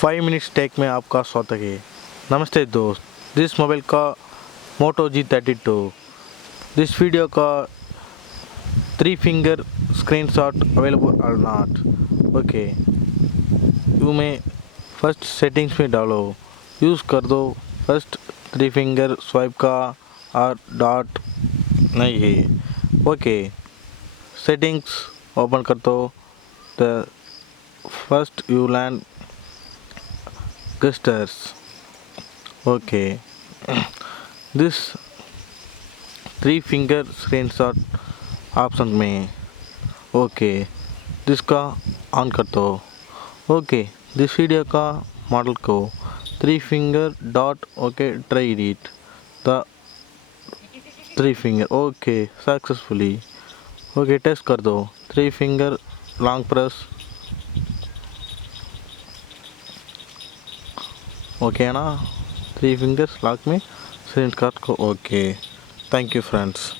5 minutes take में आपका स्वागत है। नमस्ते दोस्त, दिस मोबाइल का Moto G32, दिस वीडियो का 3 फिंगर स्क्रीनशॉट अवेलेबल और नॉट। ओके, यू में फर्स्ट सेटिंग्स में डालो, यूज़ कर दो फर्स्ट 3 फिंगर स्वाइप का और डॉट नहीं है। ओके, सेटिंग्स ओपन कर दो। The first you land gestures. Okay, this 3 finger screenshot option में ओके जिसका ऑन कर दो। ओके, दिस वीडियो का मॉडल को 3 finger dot okay try it the 3 finger okay successfully. Okay, test कर दो 3 फिंगर लॉन्ग प्रेस। ओके ना, 3 fingers lock में स्क्रीन कार्ड को। Okay, thank you friends.